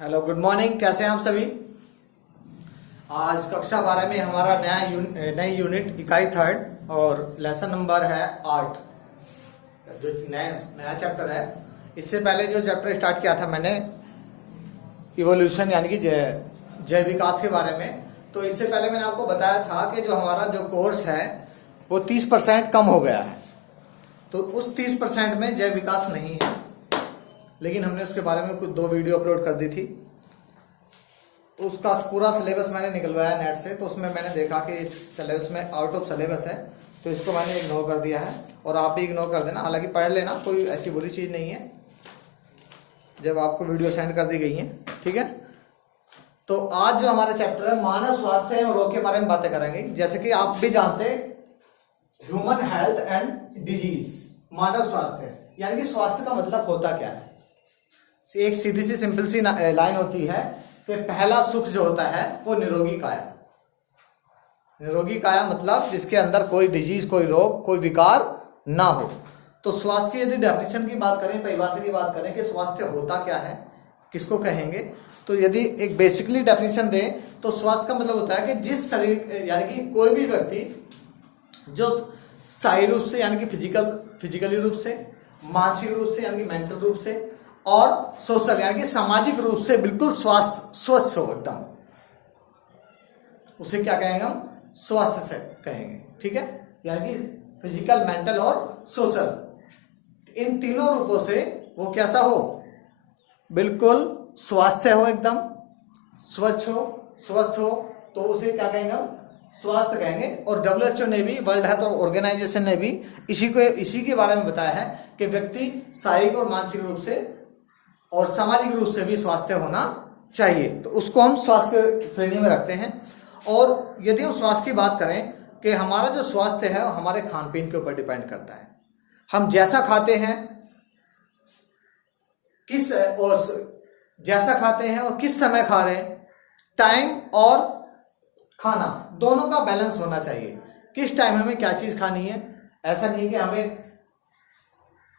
Hello, good morning. कैसे हैं आप सभी। आज कक्षा 12 में हमारा नई यूनिट इकाई थर्ड और लेसन नंबर है 8, जो नया चैप्टर है। इससे पहले जो चैप्टर स्टार्ट किया था मैंने इवोल्यूशन यानी कि जैव विकास के बारे में, तो इससे पहले मैंने आपको बताया था कि जो हमारा जो कोर्स है वो 30% कम हो गया है। तो उस 30% में जैव विकास नहीं है, लेकिन हमने उसके बारे में कुछ 2 वीडियो अपलोड कर दी थी। उसका पूरा सिलेबस मैंने निकलवाया नेट से, तो उसमें मैंने देखा कि इस सिलेबस में आउट ऑफ सिलेबस है, तो इसको मैंने इग्नोर कर दिया है। और आप भी इग्नोर कर देना, हालांकि पढ़ लेना, कोई ऐसी बुरी चीज़ नहीं है जब आपको वीडियो सेंड कर दी गई है। ठीक है, तो आज जो हमारा चैप्टर है मानव स्वास्थ्य एवं रोग के बारे में बातें करेंगे। जैसे कि आप भी जानते हैं, ह्यूमन हेल्थ एंड डिजीज, मानव स्वास्थ्य यानी कि स्वास्थ्य का मतलब होता क्या है। एक सीधी सी सिंपल सी लाइन होती है कि पहला सुख जो होता है वो निरोगी काया। निरोगी काया मतलब जिसके अंदर कोई डिजीज, कोई रोग, कोई विकार ना हो। तो स्वास्थ्य की यदि डेफिनेशन की बात करें, परिभाषा की बात करें कि स्वास्थ्य होता क्या है, किसको कहेंगे, तो यदि एक बेसिकली डेफिनेशन दें तो स्वास्थ्य का मतलब होता है कि जिस शरीर यानी कि कोई भी व्यक्ति जो शारीरिक रूप से यानी कि फिजिकली रूप से, मानसिक रूप से यानी कि मेंटल रूप से, और सोशल यानी कि सामाजिक रूप से बिल्कुल स्वस्थ हो एकदम, उसे क्या कहेंगे हम, स्वास्थ्य से कहेंगे। ठीक है, यानी कि फिजिकल, मेंटल और सोशल, इन तीनों रूपों से वो कैसा हो, बिल्कुल स्वास्थ्य हो, एकदम स्वच्छ हो, स्वस्थ हो, तो उसे क्या कहेंगे हम, स्वास्थ्य कहेंगे। और WHO ने भी, वर्ल्ड हेल्थ ऑर्गेनाइजेशन ने भी इसी के बारे में बताया है कि व्यक्ति शारीरिक और मानसिक रूप से और सामाजिक रूप से भी स्वास्थ्य होना चाहिए। तो उसको हम स्वास्थ्य श्रेणी में रखते हैं। और यदि हम स्वास्थ्य की बात करें कि हमारा जो स्वास्थ्य है वो हमारे खान पीन के ऊपर डिपेंड करता है। हम जैसा खाते हैं और किस समय खा रहे हैं, टाइम और खाना दोनों का बैलेंस होना चाहिए। किस टाइम हमें क्या चीज़ खानी है, ऐसा नहीं कि हमें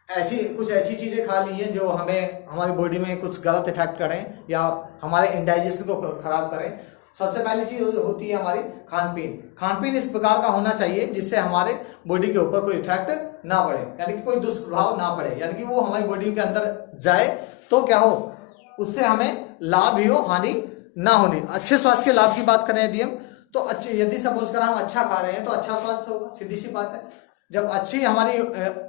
कुछ ऐसी चीज़ें खा ली हैं जो हमें हमारी बॉडी में कुछ गलत इफेक्ट करें या हमारे इंडाइजेशन को खराब करें। सबसे पहली चीज़ होती है हमारी खान पीन। खान पीन इस प्रकार का होना चाहिए जिससे हमारे बॉडी के ऊपर कोई इफेक्ट ना पड़े, यानी कि कोई दुष्प्रभाव ना पड़े, यानी कि वो हमारी बॉडी के अंदर जाए तो क्या हो, उससे हमें लाभ ही हो, हानि ना होनी। अच्छे स्वास्थ्य के लाभ की बात करें यदि हम, तो अच्छे, यदि सपोज कर हम अच्छा खा रहे हैं तो अच्छा स्वास्थ्य होगा, सीधी सी बात है। जब अच्छी हमारी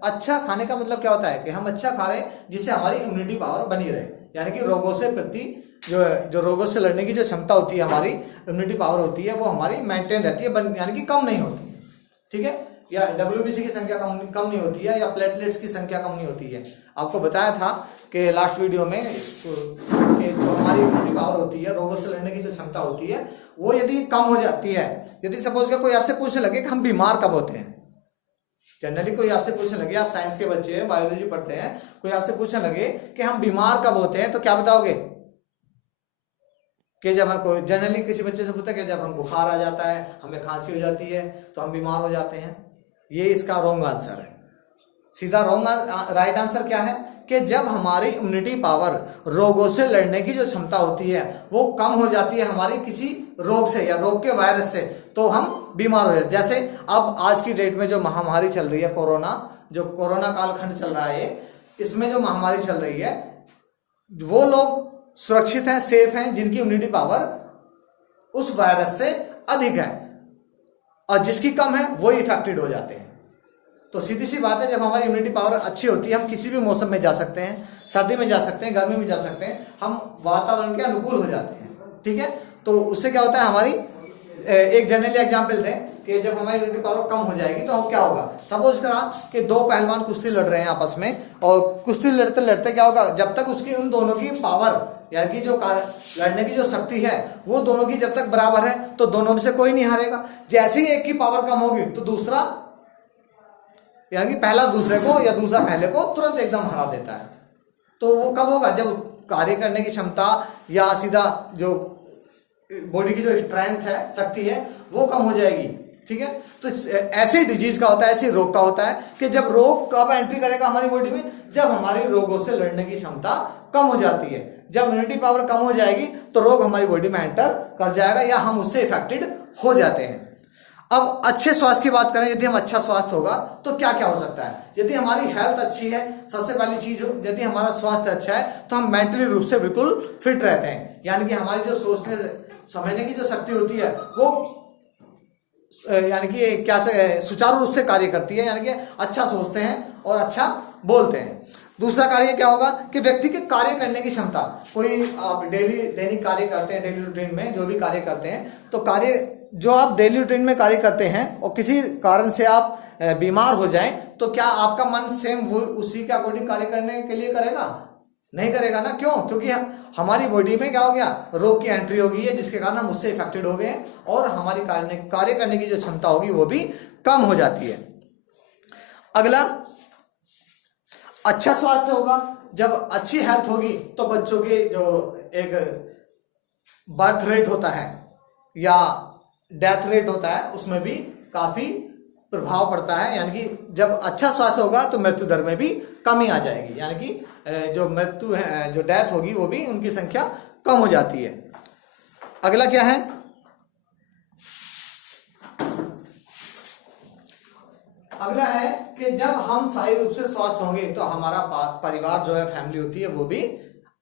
अच्छा खाने का मतलब क्या होता है कि हम अच्छा खा रहे हैं जिससे हमारी इम्यूनिटी पावर बनी रहे, यानी कि रोगों से प्रति जो रोगों से लड़ने की जो क्षमता होती है, हमारी इम्यूनिटी पावर होती है, वो हमारी मेंटेन रहती है, यानी कि कम नहीं होती है। ठीक है, या WBC की संख्या कम नहीं होती है, या प्लेटलेट्स की संख्या कम नहीं होती है। आपको बताया था कि लास्ट वीडियो में कि जो हमारी इम्यूनिटी पावर होती है, रोगों से लड़ने की जो क्षमता होती है, वो यदि कम हो जाती है, यदि सपोज कोई आपसे पूछने लगे कि हम बीमार कब होते हैं, जनरली कोई आपसे पूछने लगे, आप साइंस के बच्चे हैं, बायोलॉजी पढ़ते हैं, कोई आपसे पूछने लगे कि हम बीमार कब होते हैं, तो क्या बताओगे कि जब हम, कोई जनरली किसी बच्चे से पूछता है कि जब हम बुखार आ जाता है, हमें खांसी हो जाती है तो हम बीमार हो जाते हैं। ये इसका रॉन्ग आंसर है। सीधा राइट आंसर क्या है कि जब हमारी इम्यूनिटी पावर, रोगों से लड़ने की जो क्षमता होती है वो कम हो जाती है हमारी किसी रोग से या रोग के वायरस से, तो हम बीमार हो जाते हैं। जैसे अब आज की डेट में जो महामारी चल रही है, जो कोरोना कालखंड चल रहा है, इसमें जो महामारी चल रही है, वो लोग सुरक्षित हैं, सेफ हैं जिनकी इम्यूनिटी पावर उस वायरस से अधिक है, और जिसकी कम है वो इफेक्टेड हो जाते हैं। तो सीधी सी बात है, जब हमारी इम्यूनिटी पावर अच्छी होती है, हम किसी भी मौसम में जा सकते हैं, सर्दी में जा सकते हैं, गर्मी में जा सकते हैं, हम वातावरण के अनुकूल हो जाते हैं। ठीक है, तो उससे क्या होता है, हमारी एक जनरली एग्जांपल दें कि जब हमारी इम्यूनिटी पावर कम हो जाएगी तो क्या होगा। सपोज करा कि 2 पहलवान कुश्ती लड़ रहे हैं आपस में, और कुश्ती लड़ते लड़ते क्या होगा, जब तक उसकी उन दोनों की पावर यानी कि जो लड़ने की जो शक्ति है वो दोनों की जब तक बराबर है तो दोनों में से कोई नहीं हारेगा। जैसे ही एक की पावर कम होगी तो दूसरा, यानी कि पहला दूसरे को या दूसरा पहले को तुरंत एकदम हरा देता है। तो वो कब होगा, जब कार्य करने की क्षमता या सीधा जो बॉडी की जो स्ट्रेंथ है, शक्ति है, वो कम हो जाएगी। ठीक है। तो ऐसे डिजीज का होता है, ऐसे रोग का होता है कि जब रोग कब एंट्री करेगा हमारी बॉडी में, जब हमारी रोगों से लड़ने की क्षमता कम हो जाती है। जब इम्यूनिटी पावर कम हो जाएगी तो रोग हमारी बॉडी में एंटर कर जाएगा या हम उससे इफेक्टेड हो जाते हैं। अब अच्छे स्वास्थ्य की बात करें, यदि हम अच्छा स्वास्थ्य होगा तो क्या क्या हो सकता है। यदि हमारी हेल्थ अच्छी है, सबसे पहली चीज यदि हमारा स्वास्थ्य अच्छा है तो हम मेंटली रूप से बिल्कुल फिट रहते हैं, यानी कि हमारी जो सोचने समझने की जो शक्ति होती है वो यानी कि क्या से सुचारू रूप से कार्य करती है, यानी कि अच्छा सोचते हैं और अच्छा बोलते हैं। दूसरा कार्य क्या होगा कि व्यक्ति के कार्य करने की क्षमता, कोई आप दैनिक कार्य करते हैं, डेली रूटीन में जो भी कार्य करते हैं, तो कार्य जो आप डेली रूटीन में कार्य करते हैं और किसी कारण से आप बीमार हो जाएं तो क्या आपका मन सेम वो उसी के अकॉर्डिंग कार्य करने के लिए करेगा? नहीं करेगा ना। क्यों? क्योंकि हमारी बॉडी में क्या हो गया, रोग की एंट्री हो गई है, जिसके कारण हम उससे इफेक्टेड हो गए और हमारी कार्य करने की जो क्षमता होगी वो भी कम हो जाती है। अगला, अच्छा स्वास्थ्य होगा, जब अच्छी हेल्थ होगी तो बच्चों के जो एक बर्थ रेट होता है या डेथ रेट होता है उसमें भी काफी प्रभाव पड़ता है, यानी कि जब अच्छा स्वास्थ्य होगा तो मृत्यु दर में भी कमी आ जाएगी, यानी कि जो मृत्यु है, जो डेथ होगी वो भी उनकी संख्या कम हो जाती है। अगला क्या है, अगला है कि जब हम शारीरिक रूप से स्वस्थ होंगे तो हमारा परिवार जो है, फैमिली होती है, वो भी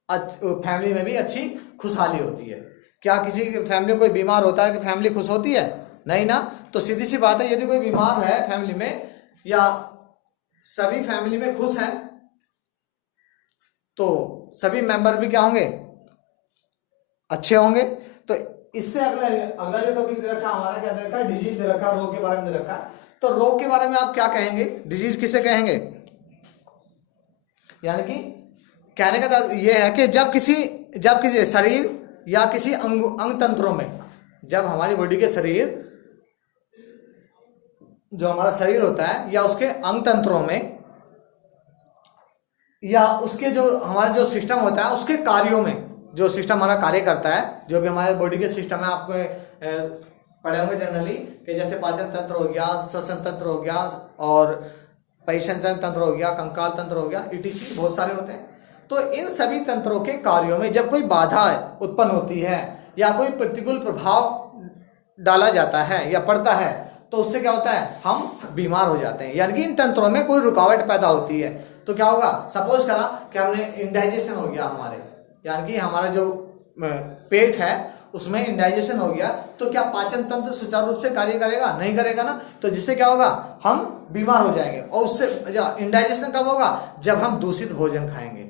फैमिली में भी अच्छी खुशहाली होती है। क्या किसी फैमिली में कोई बीमार होता है कि फैमिली खुश होती है? नहीं ना। तो सीधी सी बात है, यदि कोई बीमार है फैमिली में या सभी फैमिली में खुश हैं तो सभी मेंबर भी क्या होंगे, अच्छे होंगे। तो इससे अगला जो टॉपिक दे रखा हमारा क्या दे रखा है, डिजीज दे रखा, रोग के बारे में दे रखा। तो रोग के बारे में आप क्या कहेंगे, डिजीज किसे कहेंगे? यानी कि कहने का यह है कि जब किसी शरीर या किसी अंग तंत्रों में, जब हमारी बॉडी के शरीर, जो हमारा शरीर होता है या उसके अंग तंत्रों में या उसके जो हमारा जो सिस्टम होता है उसके कार्यों में, जो सिस्टम हमारा कार्य करता है, जो भी हमारे बॉडी के सिस्टम है, आपको पढ़े होंगे जनरली कि जैसे पाचन तंत्र हो गया, श्वसन तंत्र हो गया और परिसंचरण तंत्र हो गया, कंकाल तंत्र हो गया, ईटीसी बहुत सारे होते हैं। तो इन सभी तंत्रों के कार्यों में जब कोई बाधा उत्पन्न होती है या कोई प्रतिकूल प्रभाव डाला जाता है या पड़ता है तो उससे क्या होता है, हम बीमार हो जाते हैं, यानी कि इन तंत्रों में कोई रुकावट पैदा होती है। तो क्या होगा, सपोज करा कि हमने इंडाइजेशन हो गया हमारे, यानी कि हमारा जो पेट है उसमें इंडाइजेशन हो गया, तो क्या पाचन तंत्र सुचारू रूप से कार्य करेगा? नहीं करेगा ना। तो जिससे क्या होगा, हम बीमार हो जाएंगे। और उससे इंडाइजेशन कब होगा, जब हम दूषित भोजन खाएंगे।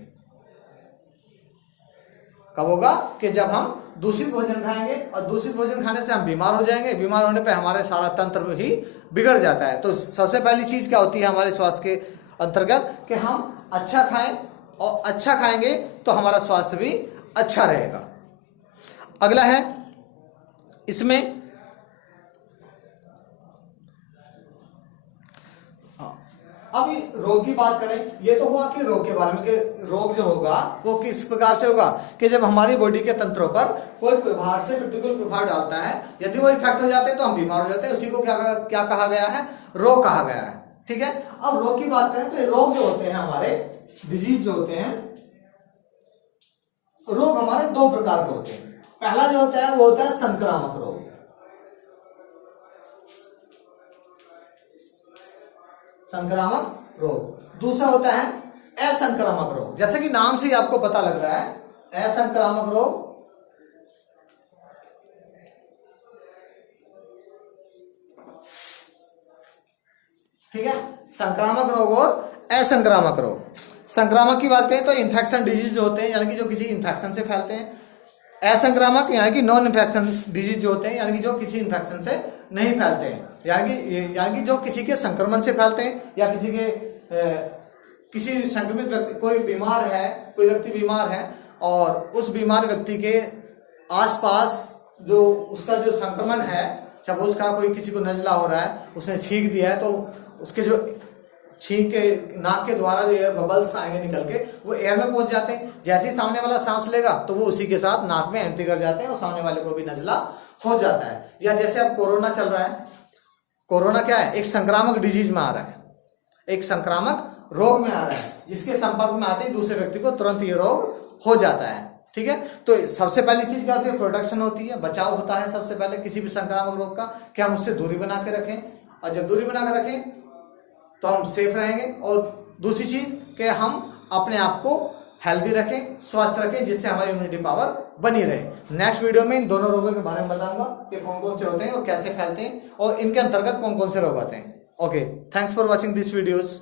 कब होगा कि जब हम दूषित भोजन खाएंगे और दूषित भोजन खाने से हम बीमार हो जाएंगे। बीमार होने पे हमारे सारा तंत्र ही बिगड़ जाता है। तो सबसे पहली चीज क्या होती है हमारे स्वास्थ्य के अंतर्गत कि हम अच्छा खाएं, और अच्छा खाएंगे तो हमारा स्वास्थ्य भी अच्छा रहेगा। अगला है इसमें अब रोग की बात करें, ये तो हुआ कि रोग के बारे में, कि रोग जो होगा वो किस प्रकार से होगा कि जब हमारी बॉडी के तंत्रों पर कोई प्रभाव से प्रतिकूल प्रभाव डालता है, यदि वो इफेक्ट हो जाते हैं तो हम बीमार हो जाते हैं। उसी को क्या कहा गया है, रोग कहा गया है। ठीक है। अब रोग की बात करें तो रोग जो होते हैं हमारे, डिजीज जो होते हैं, रोग हमारे दो प्रकार के होते हैं। पहला जो होता है वो होता है संक्रामक रोग। संक्रामक रोग। दूसरा होता है असंक्रामक रोग। जैसे कि नाम से ही आपको पता लग रहा है, असंक्रामक रोग ठीक है। संक्रामक रोग और असंक्रामक रोग। संक्रामक की बात करें तो इन्फेक्शन डिजीज जो होते हैं, यानी कि जो किसी इन्फेक्शन से फैलते हैं। असंक्रामक यानी कि नॉन इन्फेक्शन डिजीज जो होते हैं, यानी कि जो किसी इन्फेक्शन से नहीं फैलते हैं, यानी कि जो किसी के संक्रमण से फैलते हैं या किसी संक्रमित व्यक्ति, कोई बीमार है, कोई व्यक्ति बीमार है और उस बीमार व्यक्ति के आसपास जो उसका जो संक्रमण है, सपोज का कोई किसी को नजला हो रहा है, उसने छींक दिया है, तो उसके जो छींक के नाक के द्वारा जो एयर बबल्स आएंगे निकल के, वो एयर में पहुंच जाते हैं। जैसे ही सामने वाला सांस लेगा तो वो उसी के साथ नाक में एंट्री कर जाते हैं और सामने वाले को भी नजला हो जाता है। या जैसे अब कोरोना चल रहा है, कोरोना क्या है? एक संक्रामक डिजीज में आ रहा है, एक संक्रामक रोग में आ रहा है, जिसके संपर्क में आते ही दूसरे व्यक्ति को तुरंत ये रोग हो जाता है। ठीक है, तो सबसे पहली चीज क्या होती है? प्रोटेक्शन होती है, बचाव होता है सबसे पहले किसी भी संक्रामक रोग का, कि हम उससे दूरी बना के रखें, और जब दूरी बना के रखें तो हम सेफ रहेंगे। और दूसरी चीज कि हम अपने आप को हेल्दी रखें, स्वस्थ रखें, जिससे हमारी इम्यूनिटी पावर बनी रहे। नेक्स्ट वीडियो में इन दोनों रोगों के बारे में बताऊंगा कि कौन कौन से होते हैं और कैसे फैलते हैं और इनके अंतर्गत कौन कौन से रोग आते हैं। Okay, thanks for watching this videos.